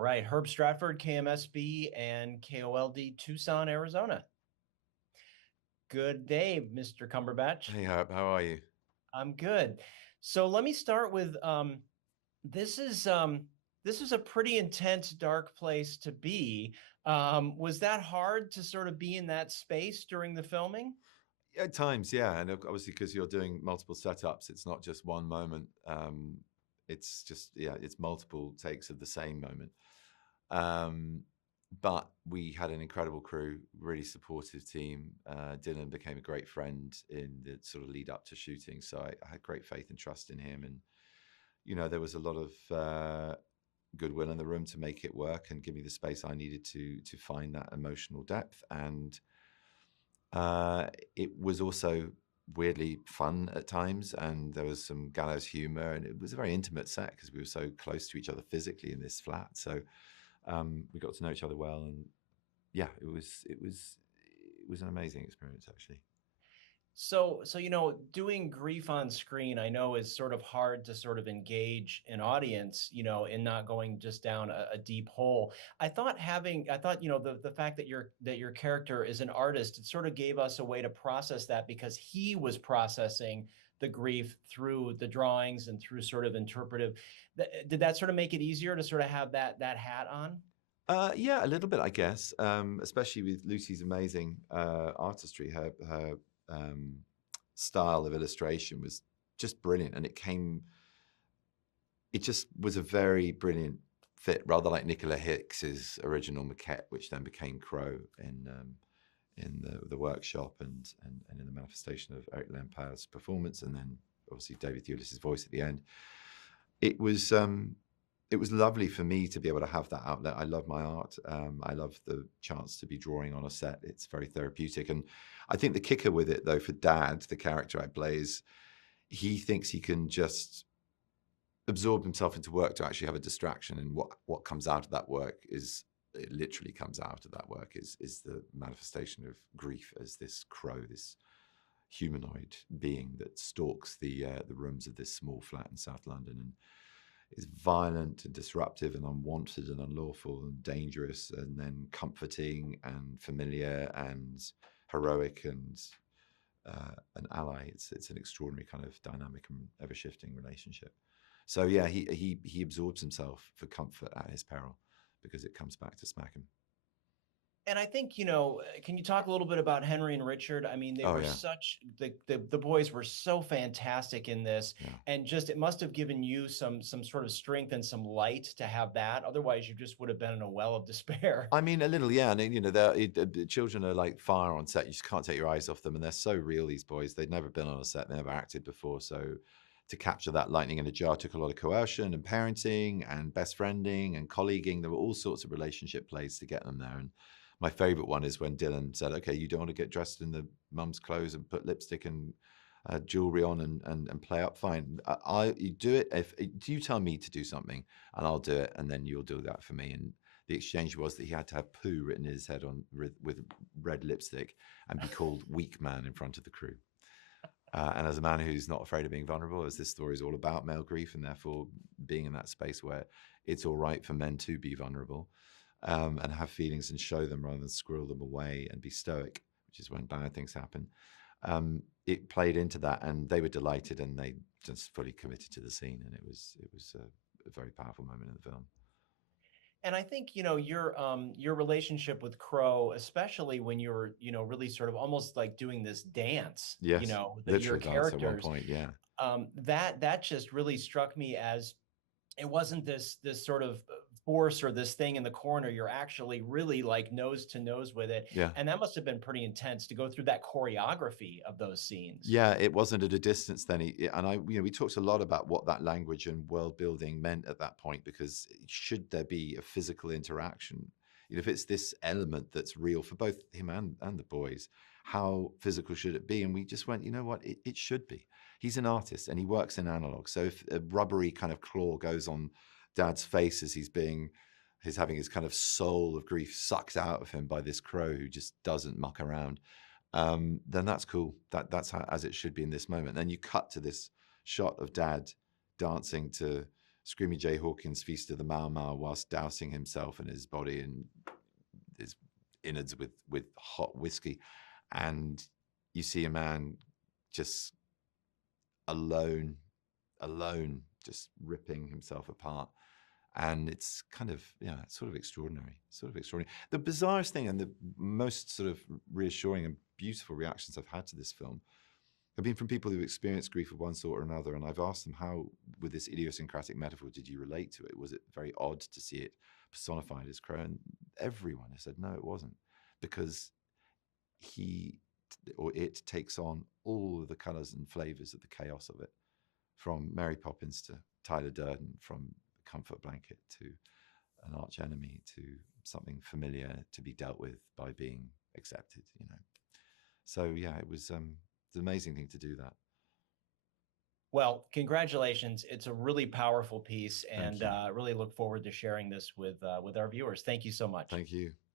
right. Herb Stratford, KMSB and KOLD Tucson, Arizona. Good day, Mr. Cumberbatch. Hey, how are you? I'm good. So let me start with this is this is a pretty intense, dark place to be. Was that hard to sort of be in that space during the filming? At times, yeah, and obviously because you're doing multiple setups, it's not just one moment. It's just it's multiple takes of the same moment. Um, but we had an incredible crew, really supportive team. Dylan became a great friend in the sort of lead up to shooting, so I had great faith and trust in him. And there was a lot of goodwill in the room to make it work and give me the space I needed to find that emotional depth. And it was also weirdly fun at times, and there was some gallows humor, and it was a very intimate set because we were so close to each other physically in this flat. So we got to know each other well, and yeah, it was an amazing experience actually. So doing grief on screen, I know is sort of hard to sort of engage an audience, in not going just down a deep hole. I thought, the fact that your character is an artist, it sort of gave us a way to process that because he was processing the grief through the drawings and through sort of interpretive. Did that sort of make it easier to sort of have that hat on? Yeah, a little bit, I guess. Especially with Lucy's amazing artistry, her style of illustration was just brilliant, and it just was a very brilliant fit, rather like Nicola Hicks's original maquette, which then became Crow in the workshop and in the manifestation of Eric Lempar's performance, and then obviously David Thewlis's voice at the end. It was lovely for me to be able to have that outlet. I love my art. I love the chance to be drawing on a set. It's very therapeutic, and I think the kicker with it, though, for Dad, the character I play, is he thinks he can just absorb himself into work to actually have a distraction, and what comes out of that work is it literally comes out of that work is the manifestation of grief as this crow, this humanoid being that stalks the rooms of this small flat in South London and is violent and disruptive and unwanted and unlawful and dangerous, and then comforting and familiar and heroic and an ally. It's an extraordinary kind of dynamic and ever shifting relationship. So yeah, he absorbs himself for comfort at his peril because it comes back to smack him. And I think, can you talk a little bit about Henry and Richard? I mean, they Oh were yeah, the boys were so fantastic in this, yeah. and just it must have given you some sort of strength and some light to have that. Otherwise, you just would have been in a well of despair. I mean, a little, yeah. And the children are like fire on set. You just can't take your eyes off them, and they're so real. These boys, they'd never been on a set, they never acted before, so to capture that lightning in a jar took a lot of coercion and parenting and best friending and colleaguing. There were all sorts of relationship plays to get them there. And my favorite one is when Dylan said, "Okay, you don't want to get dressed in the mum's clothes and put lipstick and jewelry on and play up. Fine, you do it. If you tell me to do something, and I'll do it, and then you'll do that for me." And the exchange was that he had to have poo written in his head on with red lipstick and be called weak man in front of the crew. And as a man who's not afraid of being vulnerable, as this story is all about male grief, and therefore being in that space where it's all right for men to be vulnerable and have feelings and show them rather than squirrel them away and be stoic, which is when bad things happen. It played into that, and they were delighted, and they just fully committed to the scene, and it was a very powerful moment in the film. And I think, your relationship with Crow, especially when you're, really sort of almost like doing this dance, Yes, that your literal dance at one characters, point. Yeah. that just really struck me as it wasn't this sort of force or this thing in the corner. You're actually really like nose to nose with it. Yeah. And that must have been pretty intense to go through that choreography of those scenes. Yeah, it wasn't at a distance then. And we talked a lot about what that language and world building meant at that point, because should there be a physical interaction, if it's this element that's real for both him and the boys, how physical should it be? And we just went, you know what, it should be. He's an artist and he works in analog. So if a rubbery kind of claw goes on Dad's face as he's having his kind of soul of grief sucked out of him by this crow who just doesn't muck around, then that's cool. That's how, as it should be in this moment. Then you cut to this shot of Dad dancing to Screamy Jay Hawkins' Feast of the Mau Mau whilst dousing himself and his body and his innards with hot whiskey, and you see a man just alone, just ripping himself apart. And it's kind of, it's sort of extraordinary, The bizarrest thing and the most sort of reassuring and beautiful reactions I've had to this film have been from people who've experienced grief of one sort or another. And I've asked them, how, with this idiosyncratic metaphor, did you relate to it? Was it very odd to see it personified as Crow? And everyone has said, no, it wasn't, because he or it takes on all of the colours and flavours of the chaos of it, from Mary Poppins to Tyler Durden, from comfort blanket to an arch enemy to something familiar to be dealt with by being accepted, So yeah, it was an amazing thing to do that. Well, congratulations. It's a really powerful piece, Thank and you. really look forward to sharing this with our viewers. Thank you so much. Thank you.